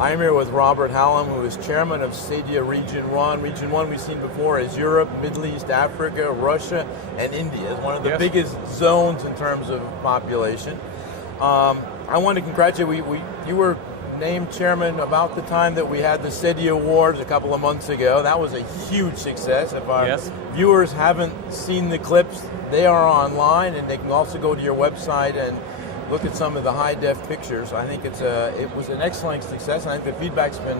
I'm here with Robert Hallam, who is chairman of CEDIA Region 1. Region 1 we've seen before is Europe, Middle East, Africa, Russia, and India. It's one of the biggest zones in terms of population. I want to congratulate you. You were named chairman about the time that we had the CEDIA Awards a couple of months ago. That was a huge success. If our viewers haven't seen the clips, they are online, and they can also go to your website and look at some of the high-def pictures. I think it was an excellent success. I think the feedback's been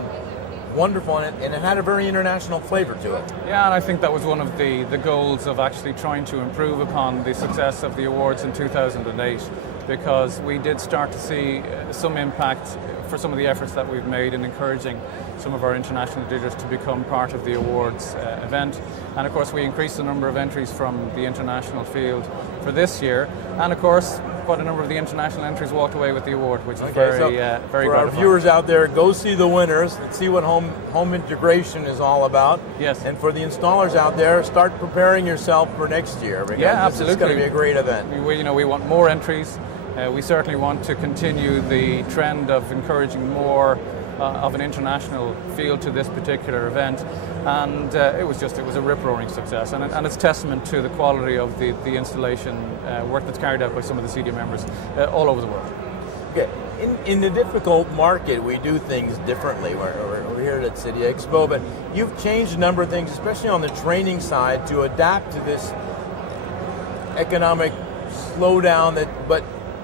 wonderful, and it had a very international flavor to it. Yeah, and I think that was one of the goals of actually trying to improve upon the success of the awards in 2008, because we did start to see some impact for some of the efforts that we've made in encouraging some of our international digiters to become part of the awards event. And of course we increased the number of entries from the international field for this year, and of course quite a number of the international entries walked away with the award, which is very for gratifying. Our viewers out there, go see the winners and see what home integration is all about. Yes. And for the installers out there, start preparing yourself for next year, because absolutely. This is going to be a great event. We want more entries. We certainly want to continue the trend of encouraging more of an international feel to this particular event, and it was a rip-roaring success, and it's testament to the quality of the installation work that's carried out by some of the CEDIA members all over the world. Okay, in the difficult market, we do things differently. We're here at CEDIA Expo, but you've changed a number of things, especially on the training side, to adapt to this economic slowdown. But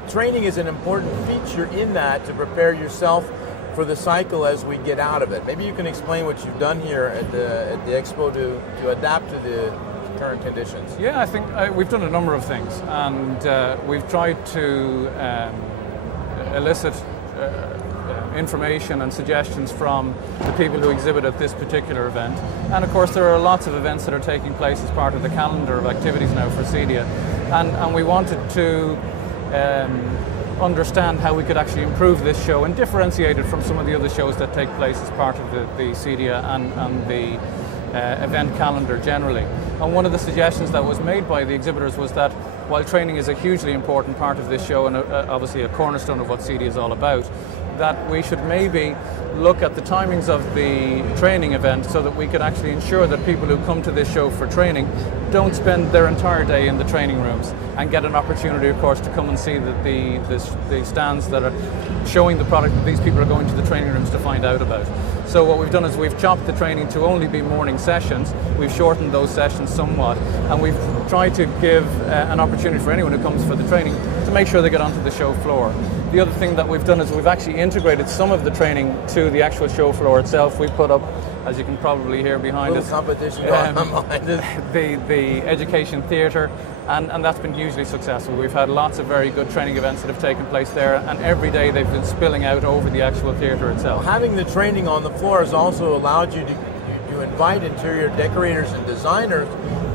training is an important feature in that, to prepare yourself for the cycle as we get out of it. Maybe you can explain what you've done here at the Expo to adapt to the current conditions. Yeah, I think we've done a number of things, and we've tried to elicit information and suggestions from the people who exhibit at this particular event. And of course there are lots of events that are taking place as part of the calendar of activities now for CEDIA, and we wanted to understand how we could actually improve this show and differentiate it from some of the other shows that take place as part of the CEDIA and the event calendar generally. And one of the suggestions that was made by the exhibitors was that while training is a hugely important part of this show and obviously a cornerstone of what CEDIA is all about, that we should maybe look at the timings of the training event so that we could actually ensure that people who come to this show for training don't spend their entire day in the training rooms, and get an opportunity, of course, to come and see the stands that are showing the product that these people are going to the training rooms to find out about. So what we've done is we've chopped the training to only be morning sessions. We've shortened those sessions somewhat, and we've tried to give an opportunity for anyone who comes for the training to make sure they get onto the show floor. The other thing that we've done is we've actually integrated some of the training to the actual show floor itself. We put up, as you can probably hear behind us, the education theatre, and that's been hugely successful. We've had lots of very good training events that have taken place there, and every day they've been spilling out over the actual theatre itself. Having the training on the floor has also allowed you to invite interior decorators and designers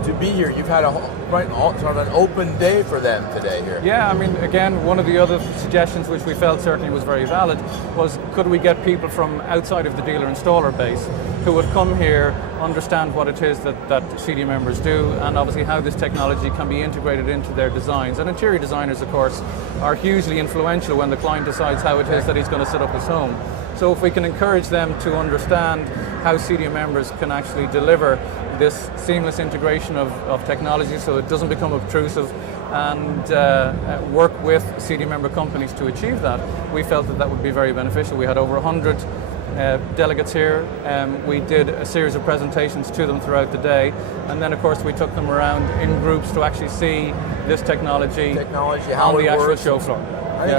to be here. You've had sort of an open day for them today here. Yeah, I mean, again, one of the other suggestions which we felt certainly was very valid was, could we get people from outside of the dealer installer base who would come here, understand what it is that CEDIA members do, and obviously how this technology can be integrated into their designs. And interior designers, of course, are hugely influential when the client decides how it is that he's going to set up his home. So if we can encourage them to understand how CEDIA members can actually deliver this seamless integration of technology so it doesn't become obtrusive, and work with CEDIA member companies to achieve that, we felt that would be very beneficial. We had over 100 delegates here. We did a series of presentations to them throughout the day, and then of course we took them around in groups to actually see this technology how on the actual works. show floor.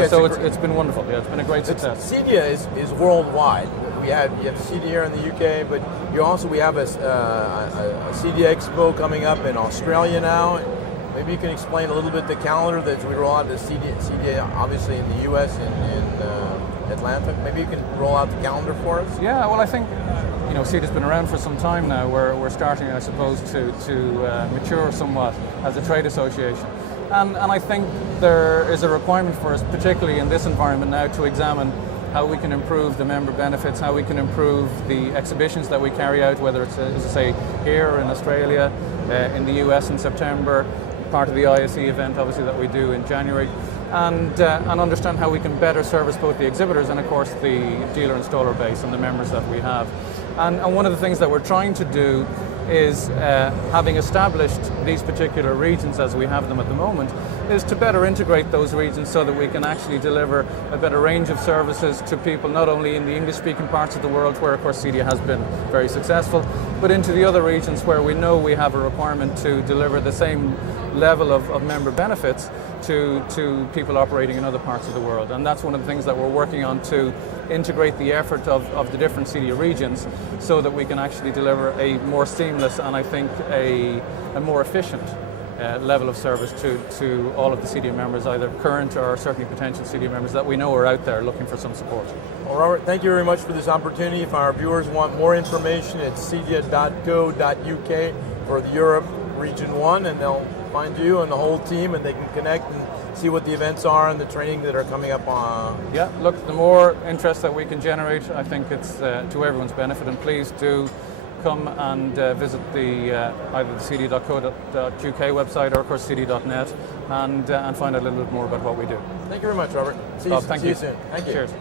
So it's been wonderful. Yeah, it's been a great success. CEDIA is worldwide. You have CEDIA here in the UK, but we have a CEDIA Expo coming up in Australia now. Maybe you can explain a little bit the calendar that we roll out the CEDIA obviously in the US in Atlanta. Maybe you can roll out the calendar for us. Yeah, well, I think CEDIA's been around for some time now. We're starting, I suppose, to mature somewhat as a trade association. And I think there is a requirement for us, particularly in this environment now, to examine how we can improve the member benefits, how we can improve the exhibitions that we carry out, whether it's, as I say, here in Australia, in the US in September, part of the ISE event obviously that we do in January. and understand how we can better service both the exhibitors and of course the dealer installer base and the members that we have. And one of the things that we're trying to do is, having established these particular regions as we have them at the moment, is to better integrate those regions so that we can actually deliver a better range of services to people not only in the English-speaking parts of the world, where of course CEDIA has been very successful, but into the other regions where we know we have a requirement to deliver the same level of member benefits to people operating in other parts of the world. And that's one of the things that we're working on, to integrate the effort of the different CEDIA regions so that we can actually deliver a more seamless and I think a more efficient level of service to all of the CEDIA members, either current or certainly potential CEDIA members that we know are out there looking for some support. Well, Robert, thank you very much for this opportunity. If our viewers want more information, it's cedia.co.uk for the Europe Region 1, and they'll find you and the whole team, and they can connect and see what the events are and the training that are coming up on. Yeah, look, the more interest that we can generate, I think it's to everyone's benefit, and please do come and visit the either the cedia.co.uk website or of course cedia.net and find out a little bit more about what we do. Thank you very much, Robert. See you soon. Thank you. Cheers.